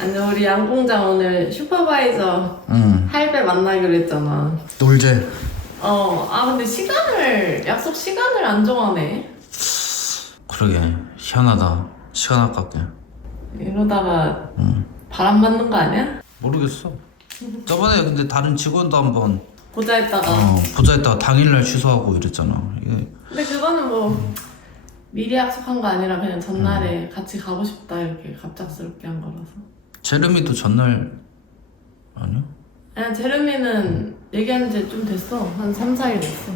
아니 우리 양공장 오늘 슈퍼바이저 응 할배 만나기로 했잖아. 놀재 어, 아 근데 시간을 약속 시간을 안 정하네. 그러게 희한하다 시간 아깝게 이러다가 응 바람 맞는 거 아니야? 모르겠어 저번에 근데 다른 직원도 한번 보자 했다가. 어, 보자 했다가 당일날 취소하고 이랬잖아 이게 근데 그거는 뭐 미리 약속한 거 아니라 그냥 전날에 같이 가고 싶다 이렇게 갑작스럽게 한 거라서. 제르미도 전날 아니야? 그냥 제르미는 얘기한 지 좀 됐어. 한 3, 4일 됐어.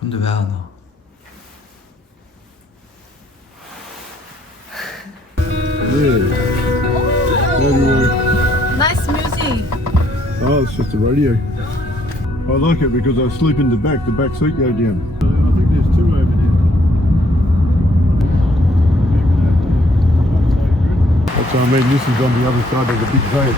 근데 왜 안 와? Nice music. Oh, it's just a radio. I like it because I sleep in the back. The back seat go down. I think there's two what I mean. This is on the other side of the big van.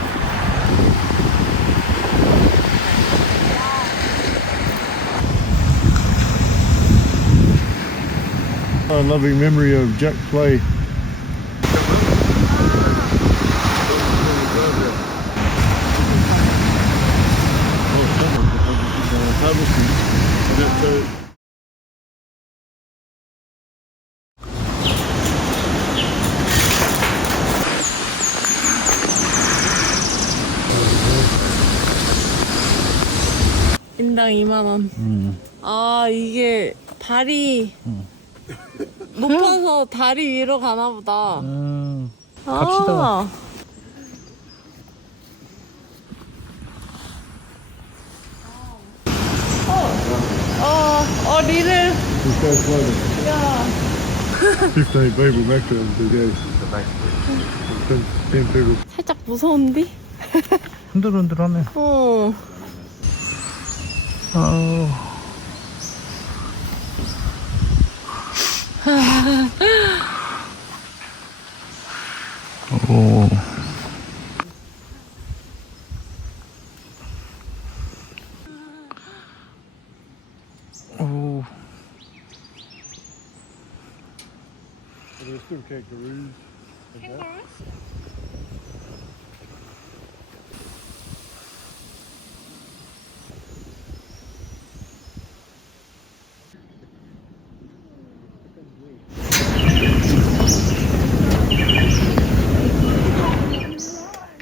A loving memory of Jack Clay. 인당 2만 원. 응아 이게 다리 높아서 다리 위로 가나 보다. 음, 아. 어, 어, 어, 리를. Just go slowly. 야. 15 people back to them to go. 10, 10 people. 살짝 무서운데? 흔들흔들하네 어. 아우 오 오, There's still kangaroos.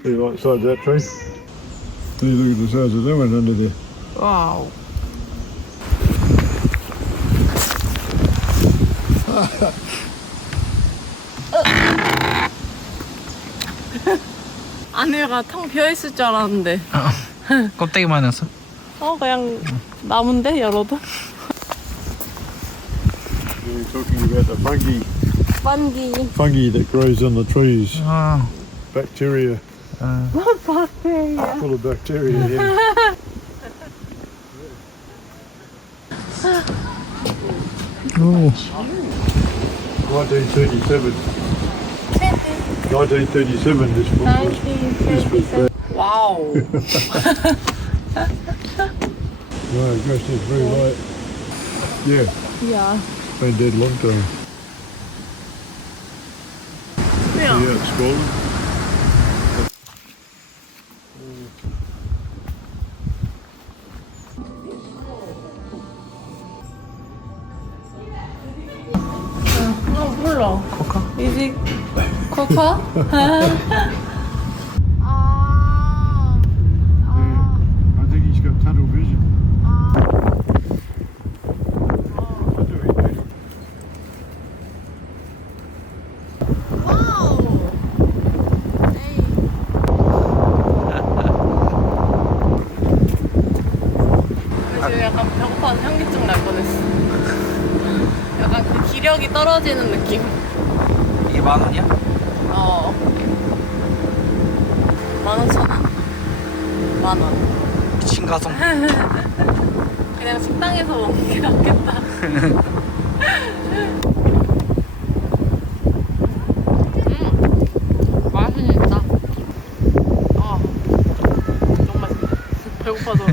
See right side that tree? See, look at the size of that one under there. 와우. 안에가 텅 비어있을 줄 알았는데 껍데기만 했어? 어 그냥 나무인데 열어도 You're talking about the fungi, 반기 fungi that grows on the trees. 아, Bacteria, Uh, what bacteria? Full of bacteria, yeah. oh. 1937. 1937, this book was, this was bad. Wow. wow, gosh, it's very light. Yeah. Yeah. Been dead long time. Yeah. Yeah, it's cold. 어 몰라 코카? 이제 코카? 아 I think he's got tunnel vision. 지금 약간 배고파서 현기증 날 뻔했어. 약간 그 기력이 떨어지는 느낌. 이게 만 원이야? 어. 만 오천 원? 만 원. 미친 가성. 그냥 식당에서 먹는 게 낫겠다. 음, 맛은 있다. 아, 정말 배고파서